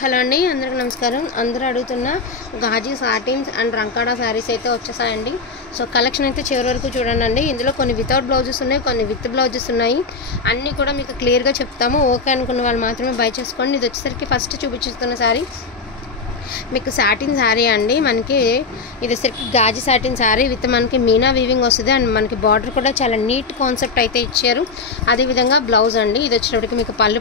Hello అండి, అందరికీ నమస్కారం. అందరూ అడుగుతున్న గాజీ సాటిన్స్ అండ్ రంకాడా శారీస్ అయితే వచ్చేసాయండి. సో కలెక్షన్ అయితే చివరి వరకు చూడండి. ఇందులో కొన్ని వితౌట్ బ్లౌజెస్ ఉన్నాయి, కొన్ని విత్ బ్లౌజెస్ ఉన్నాయి. అన్నీ కూడా మీకు క్లియర్గా చెప్తాము. ఓకే అనుకున్న వాళ్ళు మాత్రమే బై చేసుకోండి. ఇది వచ్చేసరికి ఫస్ట్ చూపించుతున్న శారీ మీకు సాటిన్ శారీ అండి. మనకి ఇది వచ్చేసరికి గాజీ సాటిన్ శారీ విత్ మనకి మీనా వీవింగ్ వస్తుంది. అండ్ మనకి బార్డర్ కూడా చాలా నీట్ కాన్సెప్ట్ అయితే ఇచ్చారు. అదేవిధంగా బ్లౌజ్ అండి. ఇది వచ్చేటప్పటికి మీకు పళ్ళు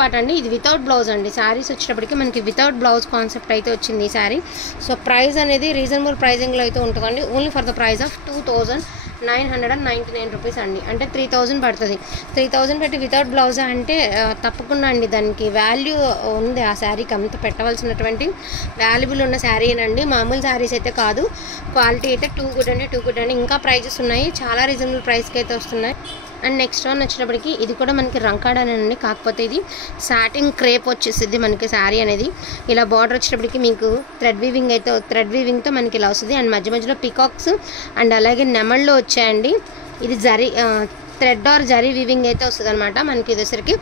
పాట్ అండి. ఇది వితౌట్ బ్లౌజ్ అండి. శారీస్ వచ్చేటప్పటికి మనకి వితౌట్ బ్లౌజ్ కాన్సెప్ట్ అయితే వచ్చింది ఈ శారీ. సో ప్రైస్ అనేది రీజనబుల్ ప్రైజింగ్లో అయితే ఉంటుందండి. Only for the price of 2999 rupees అండి. అంటే 3000 పడుతుంది. 3000 పెట్టి వితౌట్ బ్లౌజ్ అంటే తప్పకుండా అండి దానికి వాల్యూ ఉంది. ఆ శారీకి అంత పెట్టవలసినటువంటి వాల్యుబుల్ ఉన్న శారీనండి. మామూలు శారీస్ అయితే కాదు. క్వాలిటీ అయితే టూ గుడ్ అండి. ఇంకా ప్రైజెస్ ఉన్నాయి, చాలా రీజనబుల్ ప్రైస్కి అయితే వస్తున్నాయి. అండ్ నెక్స్ట్ వన్ వచ్చేటప్పటికి ఇది కూడా మనకి రంకాడానండి. కాకపోతే ఇది సాటిన్ క్రేప్ వచ్చేసింది మనకి శారీ అనేది. ఇలా బార్డర్ వచ్చేటప్పటికి మీకు థ్రెడ్ వీవింగ్తో మనకి ఇలా వస్తుంది. అండ్ మధ్యలో పికాక్స్ అండ్ అలాగే నెమళ్ళు వచ్చాయండి. ఇది థ్రెడ్ ఆర్ జరీ వీవింగ్ అయితే వస్తుంది అనమాట. మనకి ఇది వచ్చరికి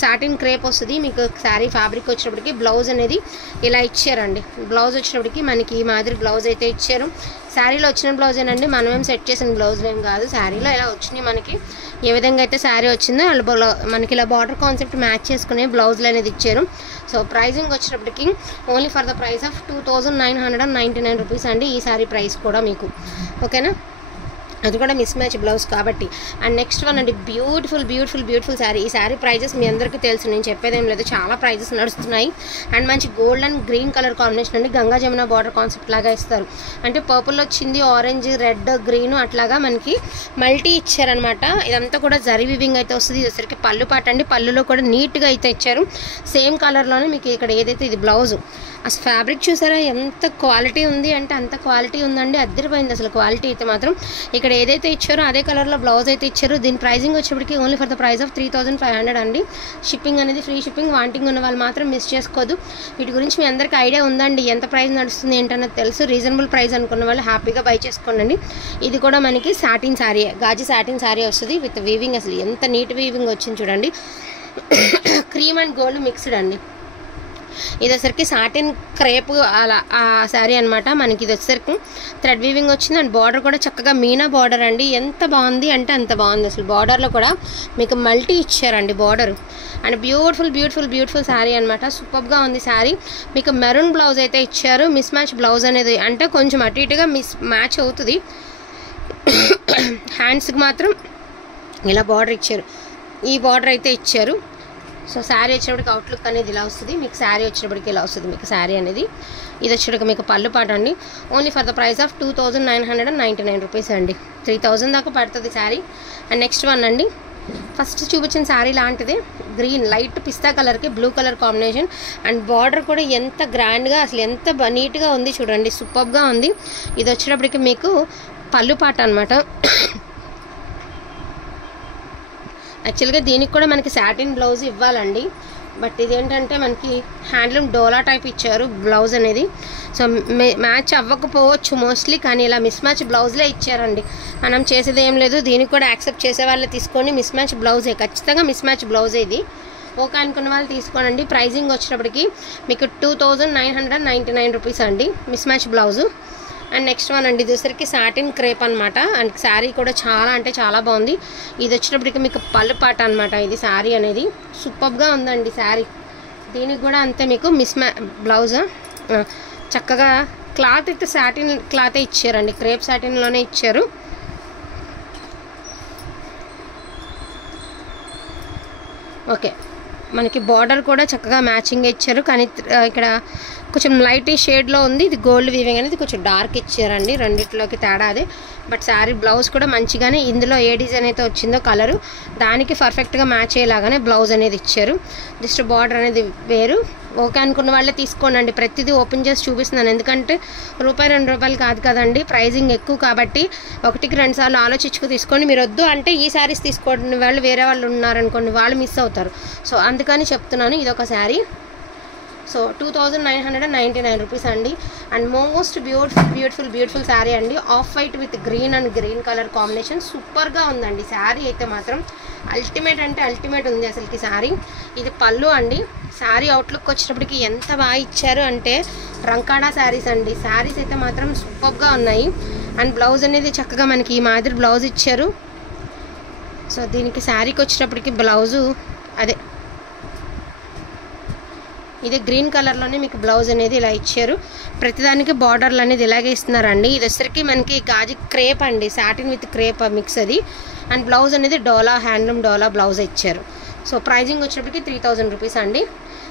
సాటిన్ క్రేప్ వస్తుంది. మీకు శారీ ఫ్యాబ్రిక్ వచ్చేటప్పటికి బ్లౌజ్ అనేది ఇలా ఇచ్చారండి. బ్లౌజ్ వచ్చేటప్పటికి మనకి ఈ మాదిరి బ్లౌజ్ అయితే ఇచ్చారు. శారీలో వచ్చిన బ్లౌజేనండి, మనమేం సెట్ చేసిన బ్లౌజ్లు ఏం కాదు. శారీలో ఇలా వచ్చినాయి మనకి. ఏ విధంగా అయితే శారీ వచ్చిందో వాళ్ళు మనకి ఇలా బార్డర్ కాన్సెప్ట్ మ్యాచ్ చేసుకునే బ్లౌజ్లు అనేది ఇచ్చారు. సో ప్రైజింగ్ వచ్చేటప్పటికి only for the price of 2999 rupees అండి. ఈ శారీ ప్రైస్ కూడా మీకు ఓకేనా. అది కూడా మిస్ మ్యాచ్ బ్లౌజ్ కాబట్టి. అండ్ నెక్స్ట్ వన్ అండి, బ్యూటిఫుల్ శారీ. ఈ శారీ ప్రైజెస్ మీ అందరికీ తెలుసు, నేను చెప్పేదేం లేదు. చాలా ప్రైజెస్ నడుస్తున్నాయి. అండ్ మంచి gold and green colour combination అండి. గంగా జమున బార్డర్ కాన్సెప్ట్ లాగా ఇస్తారు. అంటే పర్పుల్ వచ్చింది, ఆరెంజ్, రెడ్, గ్రీన్ అట్లాగా మనకి మల్టీ ఇచ్చారనమాట. ఇదంతా కూడా జరీ వివింగ్ అయితే వస్తుంది. ఇది వచ్చరికి పళ్ళు పాట అండి. పళ్ళులో కూడా నీట్గా అయితే ఇచ్చారు. సేమ్ కలర్లోనే మీకు ఇక్కడ ఏదైతే ఇది బ్లౌజ్. అసలు ఫ్యాబ్రిక్ చూసారా ఎంత క్వాలిటీ ఉంది అంటే అంత క్వాలిటీ ఉందండి. అద్దరిపోయింది అసలు క్వాలిటీ అయితే మాత్రం. ఇక్కడ ఏదైతే ఇచ్చారో అదే కలర్లో బ్లౌజ్ అయితే ఇచ్చారు. దీని ప్రైజింగ్ వచ్చేప్పటికి only for the price of 3500 అండి. షిప్పింగ్ అనేది ఫ్రీ షిప్పింగ్. వాంటింగ్ ఉన్న వాళ్ళు మాత్రం మిస్ చేసుకోవద్దు. వీటి గురించి మీ అందరికీ ఐడియా ఉందండి, ఎంత ప్రైస్ నడుస్తుంది ఏంటన్నది తెలుసు. రీజనబుల్ ప్రైస్ అనుకున్న వాళ్ళు హ్యాపీగా బై చేసుకోండి. ఇది కూడా మనకి సాటిన్ శారీ, గాజీ సాటిన్ శారీ వస్తుంది విత్ వీవింగ్. అసలు ఎంత నీట్ వీవింగ్ వచ్చింది చూడండి. క్రీమ్ అండ్ గోల్డ్ మిక్స్డ్ అండి. ఇది వచ్చరికి సాటిన్ క్రేప్ అలా ఆ శారీ అనమాట. మనకి ఇది వచ్చరికి థ్రెడ్ వీవింగ్ వచ్చింది. అండ్ బార్డర్ కూడా చక్కగా మీనా బార్డర్ అండి. ఎంత బాగుంది అంటే అంత బాగుంది. అసలు బార్డర్లో కూడా మీకు మల్టీ ఇచ్చారండి బార్డర్. అండ్ బ్యూటిఫుల్ శారీ అనమాట. సూపర్గా ఉంది శారీ. మీకు మెరూన్ బ్లౌజ్ అయితే ఇచ్చారు. మిస్ మ్యాచ్ బ్లౌజ్ అనేది అంటే కొంచెం అటు ఇటుగా మ్యాచ్ అవుతుంది. హ్యాండ్స్కి మాత్రం ఇలా బార్డర్ ఇచ్చారు. ఈ బార్డర్ అయితే ఇచ్చారు. సో శారీ వచ్చేటప్పటికి అవుట్లుక్ అనేది ఇలా వస్తుంది. మీకు శారీ వచ్చేటప్పటికి ఇలా వస్తుంది మీకు శారీ అనేది. ఇది వచ్చేటప్పటికి మీకు పళ్ళు పాట అండి. Only for the price of 2999 rupees అండి. 3000 దాకా పడుతుంది శారీ. అండ్ నెక్స్ట్ వన్ అండి, ఫస్ట్ చూపించిన శారీ లాంటిది. గ్రీన్ లైట్ పిస్తా కలర్కి blue colour combination. And border కూడా ఎంత గ్రాండ్గా అసలు ఎంత నీట్గా ఉంది చూడండి. సూపర్గా ఉంది. ఇది వచ్చేటప్పటికి మీకు పళ్ళు పాట అనమాట. యాక్చువల్గా దీనికి కూడా మనకి సాటిన్ బ్లౌజ్ ఇవ్వాలండి. బట్ ఇదేంటంటే మనకి హ్యాండ్లూమ్ డోలా టైప్ ఇచ్చారు బ్లౌజ్ అనేది. సో మ్యాచ్ అవ్వకపోవచ్చు మోస్ట్లీ, కానీ ఇలా మిస్ మ్యాచ్ బ్లౌజ్లే ఇచ్చారండి. మనం చేసేది ఏం లేదు. దీనికి కూడా యాక్సెప్ట్ చేసే వాళ్ళే తీసుకొని మిస్ మ్యాచ్ బ్లౌజే, ఖచ్చితంగా మిస్ మ్యాచ్ బ్లౌజే ఇది. ఓకే అనుకున్న వాళ్ళు తీసుకోనండి. ప్రైజింగ్ వచ్చేటప్పటికి మీకు 2999 రూపీస్ అండి miss match blouse. And next one అండి, ఇది వచ్చరికి సాటిన్ క్రేప్ అనమాట. అండ్ శారీ కూడా చాలా అంటే చాలా బాగుంది. ఇది వచ్చేటప్పటికి మీకు పళ్ళు పాట అనమాట. ఇది శారీ అనేది సూపర్గా ఉందండి శారీ. దీనికి కూడా అంతే మీకు బ్లౌజ్ చక్కగా క్లాత్ అయితే సాటిన్ క్లాతే ఇచ్చారండి. క్రేప్ సాటిన్లోనే ఇచ్చారు. ఓకే, మనకి బార్డర్ కూడా చక్కగా మ్యాచింగ్ ఇచ్చారు. కానీ ఇక్కడ కొంచెం లైట్ షేడ్లో ఉంది. ఇది గోల్డ్ వీవింగ్ అనేది కొంచెం డార్క్ ఇచ్చారండి. రెండిట్లోకి తేడా అదే. బట్ శారీ బ్లౌజ్ కూడా మంచిగానే ఇందులో ఏ డిజైన్ అయితే వచ్చిందో కలరు దానికి పర్ఫెక్ట్గా మ్యాచ్ అయ్యేలాగానే బ్లౌజ్ అనేది ఇచ్చారు. జస్ట్ బార్డర్ అనేది వేరు. ఓకే అనుకున్న వాళ్ళే తీసుకోండి. ప్రతిదీ ఓపెన్ చేసి చూపిస్తున్నాను, ఎందుకంటే ₹2 కాదు కదండి. ప్రైజింగ్ ఎక్కువ కాబట్టి 1కి 2 సార్లు ఆలోచించుకు తీసుకోండి. మీరు వద్దు అంటే ఈ శారీస్ తీసుకోండి, వాళ్ళు వేరే వాళ్ళు ఉన్నారనుకోండి, వాళ్ళు మిస్ అవుతారు. సో అందుకని చెప్తున్నాను. ఇదొక శారీ. సో 2999 రూపీస్ అండి. అండ్ మోస్ట్ బ్యూటిఫుల్ శారీ అండి. Off white with green and green colour combination సూపర్గా ఉందండి. శారీ అయితే మాత్రం అల్టిమేట్ అంటే అల్టిమేట్ ఉంది అసలుకి శారీ. ఇది పళ్ళు అండి. శారీ అవుట్లుక్ వచ్చేటప్పటికి ఎంత బాగా ఇచ్చారు అంటే రంకాడా శారీస్ అండి. శారీస్ అయితే మాత్రం సూపర్గా ఉన్నాయి. అండ్ బ్లౌజ్ అనేది చక్కగా మనకి ఈ మాదిరి బ్లౌజ్ ఇచ్చారు. సో దీనికి శారీకి వచ్చేటప్పటికి బ్లౌజు అదే ఇది గ్రీన్ కలర్లోనే మీకు బ్లౌజ్ అనేది ఇలా ఇచ్చారు. ప్రతిదానికి బార్డర్లు అనేది ఇలాగే ఇస్తున్నారండి. ఇది వచ్చరికి మనకి గాజు క్రేప్ అండి, సాటిన్ విత్ క్రేప్ మిక్స్ అది. అండ్ బ్లౌజ్ అనేది డోలా హ్యాండ్లూమ్ డోలా బ్లౌజ్ ఇచ్చారు. సో ప్రైజింగ్ వచ్చేటప్పటికి 3000 రూపీస్ అండి.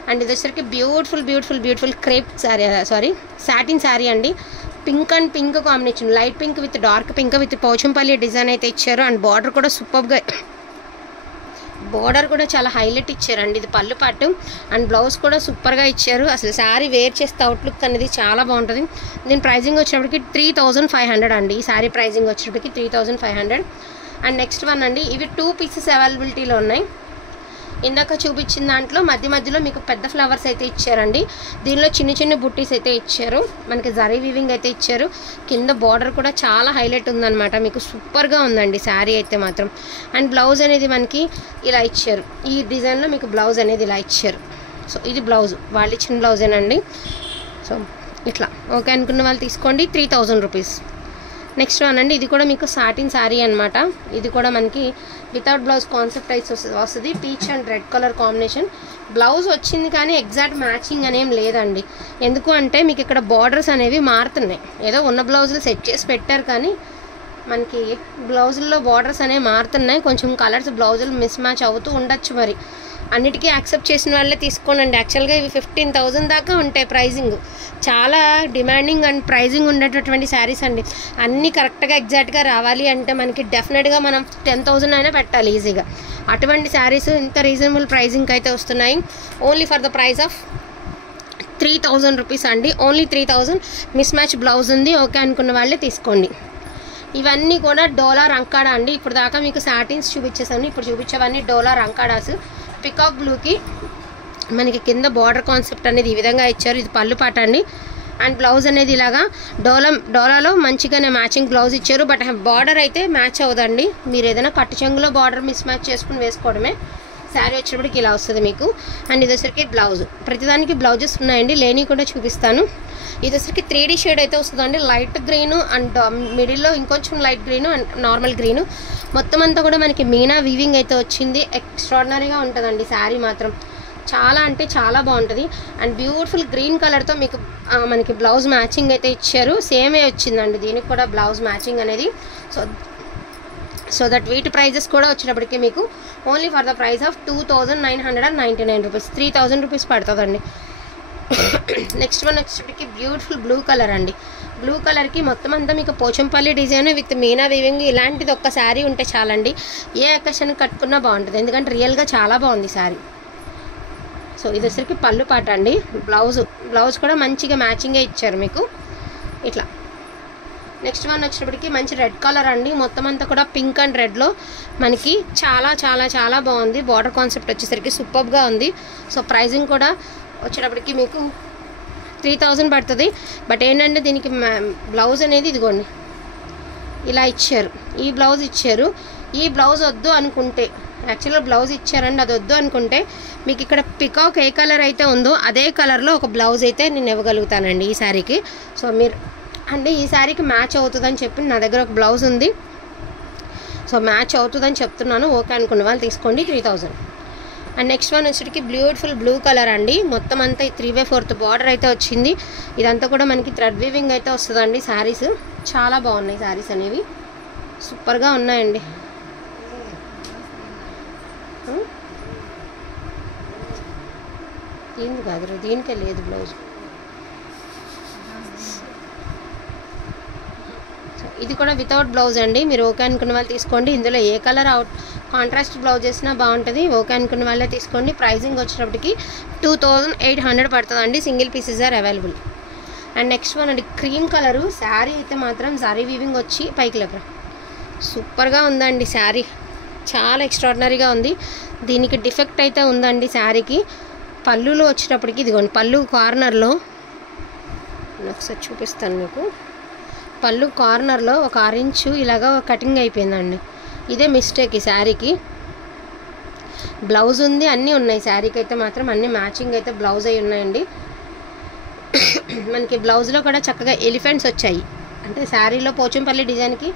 అండ్ ఇది వచ్చరికి beautiful crepe sari satin sari అండి. Pink and pink combination, light pink with dark pink with Pochampally design అయితే ఇచ్చారు. అండ్ బార్డర్ కూడా సూపర్గా బార్డర్ కూడా చాలా హైలైట్ ఇచ్చారండి. ఇది పళ్ళు పట్టు అండ్ బ్లౌజ్ కూడా సూపర్గా ఇచ్చారు. అసలు శారీ వేర్ చేస్తే అవుట్లుక్ అనేది చాలా బాగుంటుంది. దీని ప్రైజింగ్ వచ్చేటప్పటికి 3500 అండి. ఈ శారీ ప్రైజింగ్ వచ్చేటప్పటికి 3500. అండ్ నెక్స్ట్ వన్ అండి, ఇవి 2 పీసెస్ అవైలబిలిటీలో ఉన్నాయి. ఇందాక చూపించిన దాంట్లో మధ్యలో మీకు పెద్ద ఫ్లవర్స్ అయితే ఇచ్చారండి. దీనిలో చిన్న బుట్టీస్ అయితే ఇచ్చారు. మనకి జరీ వీవింగ్ అయితే ఇచ్చారు. కింద బార్డర్ కూడా చాలా హైలైట్ ఉందన్నమాట. మీకు సూపర్గా ఉందండి శారీ అయితే మాత్రం. అండ్ బ్లౌజ్ అనేది మనకి ఇలా ఇచ్చారు. ఈ డిజైన్లో మీకు బ్లౌజ్ అనేది ఇలా ఇచ్చారు. సో ఇది బ్లౌజ్ వాళ్ళు ఇచ్చిన బ్లౌజేనండి. సో ఇట్లా ఓకే అనుకున్న వాళ్ళు తీసుకోండి. 3000 రూపీస్. నెక్స్ట్ వన్ అండి, ఇది కూడా మీకు సాటిన్ శారీ అనమాట. ఇది కూడా మనకి వితౌట్ బ్లౌజ్ కాన్సెప్ట్ అయితే వస్తుంది. Peach and red colour combination. Blouse వచ్చింది కానీ ఎగ్జాక్ట్ మ్యాచింగ్ అనేం లేదండి. ఎందుకు అంటే మీకు ఇక్కడ బార్డర్స్ అనేవి మారుతున్నాయి. ఏదో ఉన్న బ్లౌజులు సెట్ చేసి పెట్టారు కానీ మనకి బ్లౌజుల్లో బార్డర్స్ అనేవి మారుతున్నాయి. కొంచెం కలర్స్ బ్లౌజులు మిస్ మ్యాచ్ అవుతూ ఉండొచ్చు. మరి అన్నిటికీ యాక్సెప్ట్ చేసిన వాళ్ళే తీసుకోనండి. యాక్చువల్గా ఇవి 15,000 దాకా ఉంటాయి ప్రైజింగ్. చాలా డిమాండింగ్ అండ్ ప్రైజింగ్ ఉండేటటువంటి శారీస్ అండి. అన్నీ కరెక్ట్గా ఎగ్జాక్ట్గా రావాలి అంటే మనకి డెఫినెట్గా మనం 10,000 అయినా పెట్టాలి ఈజీగా. అటువంటి శారీస్ ఇంత రీజనబుల్ ప్రైజింగ్కి అయితే వస్తున్నాయి. Only for the price of 3000 rupees అండి. ఓన్లీ 3000. మిస్ మ్యాచ్ బ్లౌజ్ ఉంది. ఓకే అనుకున్న వాళ్ళే తీసుకోండి. ఇవన్నీ కూడా డోలా రంకాడా అండి. ఇప్పుడు దాకా మీకు సాటిన్స్ చూపించేసాను. ఇప్పుడు చూపించేవన్నీ డోలా రంకాడాస్. పికాక్ బ్లూకి మనకి కింద బార్డర్ కాన్సెప్ట్ అనేది ఈ విధంగా ఇచ్చారు. ఇది పళ్ళు పాట అండి. అండ్ బ్లౌజ్ అనేది ఇలాగా డోలాలో మంచిగానే మ్యాచింగ్ బ్లౌజ్ ఇచ్చారు. బట్ బార్డర్ అయితే మ్యాచ్ అవ్వదండి. మీరు ఏదైనా కట్టు చెంగులో బార్డర్ మిస్ మ్యాచ్ చేసుకుని వేసుకోవడమే. శారీ వచ్చేటప్పటికి ఇలా వస్తుంది మీకు. అండ్ ఇది వచ్చరికి బ్లౌజ్. ప్రతిదానికి బ్లౌజెస్ ఉన్నాయండి, లేని కూడా చూపిస్తాను. ఇది వచ్చరికి 3D షేడ్ అయితే వస్తుందండి. లైట్ గ్రీను అండ్ మిడిల్లో ఇంకొంచెం light green and normal green. మొత్తం అంతా కూడా మనకి మీనా వీవింగ్ అయితే వచ్చింది. ఎక్స్ట్రాడినరీగా ఉంటుందండి శారీ మాత్రం. చాలా అంటే చాలా బాగుంటుంది. అండ్ బ్యూటిఫుల్ గ్రీన్ కలర్తో మీకు మనకి బ్లౌజ్ మ్యాచింగ్ అయితే ఇచ్చారు. సేమే వచ్చిందండి దీనికి కూడా బ్లౌజ్ మ్యాచింగ్ అనేది. సో దట్ వీటి ప్రైజెస్ కూడా వచ్చేటప్పటికి మీకు only for the price of 2999 rupees. 3000 rupees పడుతుందండి. నెక్స్ట్ వన్ వచ్చేటప్పటికి బ్యూటిఫుల్ బ్లూ కలర్ అండి. బ్లూ కలర్కి మొత్తం అంతా మీకు Pochampally design with Meena weaving ఇలాంటిది ఒక్క శారీ ఉంటే చాలండి. ఏ అకేషన్కి కట్టుకున్నా బాగుంటుంది. ఎందుకంటే రియల్గా చాలా బాగుంది శారీ. సో ఇది వచ్చరికి పళ్ళు పాట అండి. బ్లౌజ్ కూడా మంచిగా మ్యాచింగే ఇచ్చారు మీకు ఇట్లా. నెక్స్ట్ వన్ వచ్చేటప్పటికి మంచి రెడ్ కలర్ అండి. మొత్తం అంతా కూడా పింక్ అండ్ రెడ్లో మనకి చాలా చాలా చాలా బాగుంది. బార్డర్ కాన్సెప్ట్ వచ్చేసరికి సూపర్గా ఉంది. సో ప్రైజింగ్ కూడా వచ్చేటప్పటికి మీకు 3000 పడుతుంది. బట్ ఏంటంటే దీనికి బ్లౌజ్ అనేది ఇదిగోండి ఇలా ఇచ్చారు. ఈ బ్లౌజ్ ఇచ్చారు. ఈ బ్లౌజ్ వద్దు అనుకుంటే యాక్చువల్గా బ్లౌజ్ ఇచ్చారండి, అది వద్దు అనుకుంటే మీకు ఇక్కడ పికాక్ ఏ కలర్ అయితే ఉందో అదే కలర్లో ఒక బ్లౌజ్ అయితే నేను ఇవ్వగలుగుతానండి ఈ శారీకి. సో మీరు అంటే ఈ శారీకి మ్యాచ్ అవుతుందని చెప్పి నా దగ్గర ఒక బ్లౌజ్ ఉంది. సో మ్యాచ్ అవుతుందని చెప్తున్నాను. ఓకే అనుకున్న వాళ్ళు తీసుకోండి. 3000. అండ్ నెక్స్ట్ వన్ వచ్చేటికి బ్యూటిఫుల్ బ్లూ కలర్ అండి. మొత్తం అంతా 3/4 బార్డర్ అయితే వచ్చింది. ఇదంతా కూడా మనకి థ్రెడ్ వీవింగ్ అయితే వస్తుందండి. శారీస్ చాలా బాగున్నాయి. శారీస్ అనేవి సూపర్గా ఉన్నాయండి. దీనికి కాదు, దీనికే లేదు బ్లౌజ్. ఇది కూడా వితౌట్ బ్లౌజ్ అండి. మీరు ఓకే అనుకున్న వాళ్ళు తీసుకోండి. ఇందులో ఏ కలర్ కాంట్రాస్ట్ బ్లౌజ్ వేసినా బాగుంటుంది. ఓకే అనుకున్న వాళ్ళే తీసుకోండి. ప్రైజింగ్ వచ్చేటప్పటికి 2800 పడుతుందండి. Single pieces are available. And next one అండి క్రీమ్ కలరు. శారీ అయితే మాత్రం జరీ వీవింగ్ వచ్చి పైకి లేపరా సూపర్గా ఉందండి. శారీ చాలా ఎక్స్ట్రాడినరీగా ఉంది. దీనికి డిఫెక్ట్ అయితే ఉందండి శారీకి. పళ్ళులో వచ్చేటప్పటికి ఇదిగోండి, పళ్ళు కార్నర్లో ఒకసారి చూపిస్తాను మీకు. పళ్ళు కార్నర్లో ఒక 6 ఇంచు ఇలాగా కటింగ్ అయిపోయిందండి. ఇదే మిస్టేక్ ఈ శారీకి. బ్లౌజ్ ఉంది, అన్నీ ఉన్నాయి శారీకి అయితే మాత్రం, అన్నీ మ్యాచింగ్ అయితే బ్లౌజ్ అయి ఉన్నాయండి. మనకి బ్లౌజ్లో కూడా చక్కగా ఎలిఫెంట్స్ వచ్చాయి, అంటే శారీలో పోచంపల్లి డిజైన్కి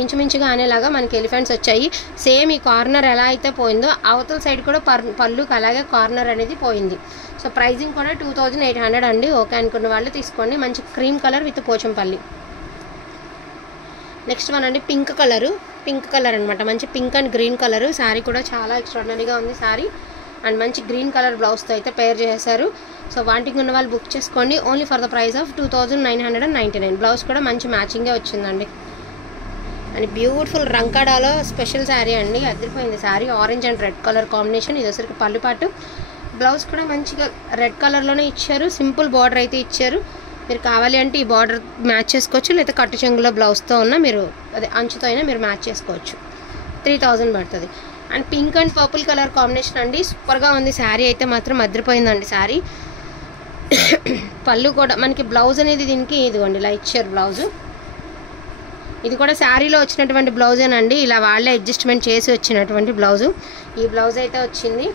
ఇంచుమించుగా అనేలాగా మనకి ఎలిఫెంట్స్ వచ్చాయి. సేమ్ ఈ కార్నర్ ఎలా అయితే పోయిందో అవతల సైడ్ కూడా పళ్ళుకి అలాగే కార్నర్ అనేది పోయింది. సో ప్రైజింగ్ కూడా 2800 అండి. ఓకే అనుకున్న వాళ్ళు తీసుకోండి. మంచి cream colour with Pochampally. Next one అండి, పింక్ కలర్ అనమాట. మంచి pink and green colour. Sari కూడా చాలా ఎక్స్ట్రాడినరీగా ఉంది శారీ. అండ్ మంచి గ్రీన్ కలర్ బ్లౌజ్తో అయితే పేర్ చేశారు. సో వాంటింగ్ ఉన్న వాళ్ళు బుక్ చేసుకోండి. Only for the price of 2999. Blouse కూడా మంచి మ్యాచింగే వచ్చిందండి. అండ్ బ్యూటిఫుల్ రంకాడాలో స్పెషల్ శారీ అండి. అదిరిపోయింది sari. Orange and red colour combination. ఇది వచ్చరికి పళ్ళు పాటు. బ్లౌజ్ కూడా మంచిగా రెడ్ కలర్లోనే ఇచ్చారు. సింపుల్ బార్డర్ అయితే ఇచ్చారు. మీరు కావాలి అంటే ఈ బార్డర్ మ్యాచ్ చేసుకోవచ్చు, లేదా కట్టు చెంగులో బ్లౌజ్తో ఉన్న మీరు అదే అంచుతో అయినా మీరు మ్యాచ్ చేసుకోవచ్చు. 3000 పడుతుంది. And pink and purple colour combination అండి. సూపర్గా ఉంది శారీ అయితే మాత్రం. అదిరిపోయిందండి శారీ. పళ్ళు కూడా మనకి బ్లౌజ్ అనేది దీనికి ఇదిగోండి ఇలా ఇచ్చారు బ్లౌజు. ఇది కూడా శారీలో వచ్చినటువంటి బ్లౌజేనండి. ఇలా వాళ్ళే అడ్జస్ట్మెంట్ చేసి వచ్చినటువంటి బ్లౌజు. ఈ బ్లౌజ్ అయితే వచ్చింది,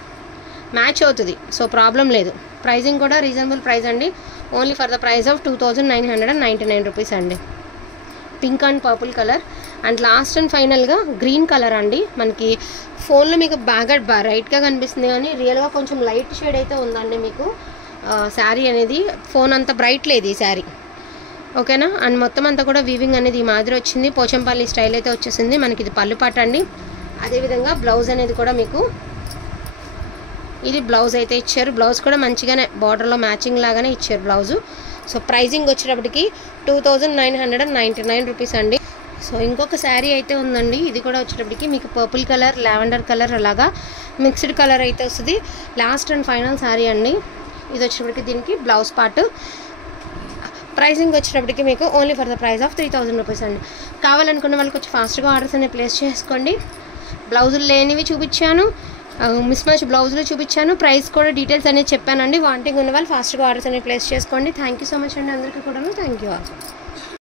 మ్యాచ్ అవుతుంది. సో ప్రాబ్లం లేదు. ప్రైజింగ్ కూడా రీజనబుల్ ప్రైస్ అండి. Only for the price of 2999 rupees అండి. Pink and purple colour. And last and ఫైనల్గా గ్రీన్ కలర్ అండి. మనకి ఫోన్లో మీకు బాగా రైట్గా కనిపిస్తుంది, కానీ రియల్గా కొంచెం లైట్ షేడ్ అయితే ఉందండి మీకు శారీ అనేది. ఫోన్ అంత బ్రైట్ లేదు ఈ శారీ, ఓకేనా. అండ్ మొత్తం అంతా కూడా వీవింగ్ అనేది ఈ మాదిరి వచ్చింది. పోచంపల్లి స్టైల్ అయితే వచ్చేసింది మనకి. ఇది పళ్ళు పాట అండి. అదేవిధంగా బ్లౌజ్ అనేది కూడా మీకు ఇది బ్లౌజ్ అయితే ఇచ్చారు. బ్లౌజ్ కూడా మంచిగానే బార్డర్లో మ్యాచింగ్ లాగానే ఇచ్చారు బ్లౌజు. సో ప్రైజింగ్ వచ్చేటప్పటికి 2999 రూపీస్ అండి. సో ఇంకొక శారీ అయితే ఉందండి. ఇది కూడా వచ్చేటప్పటికి మీకు పర్పుల్ కలర్, లావెండర్ కలర్ అలాగా మిక్స్డ్ కలర్ అయితే వస్తుంది. లాస్ట్ అండ్ ఫైనల్ శారీ అండి. ఇది వచ్చేటప్పటికి దీనికి బ్లౌజ్ పార్ట్. ప్రైజింగ్ వచ్చేటప్పటికి మీకు only for the price of 3000 rupees అండి. కావాలనుకున్న వాళ్ళకి వచ్చి ఫాస్ట్గా ఆర్డర్స్ అనేవి ప్లేస్ చేసుకోండి. బ్లౌజులు లేనివి చూపించాను, మిస్ మ్యాచ్ బ్లౌజులు చూపించాను, ప్రైస్ కూడా డీటెయిల్స్ అనేది చెప్పానండి. వాంటింగ్ ఉన్న వాళ్ళు ఫాస్ట్గా ఆర్డర్స్ అనేవి ప్లేస్ చేసుకోండి. థ్యాంక్ యూ సో మచ్ అండి అందరికీ కూడా. Thank you all.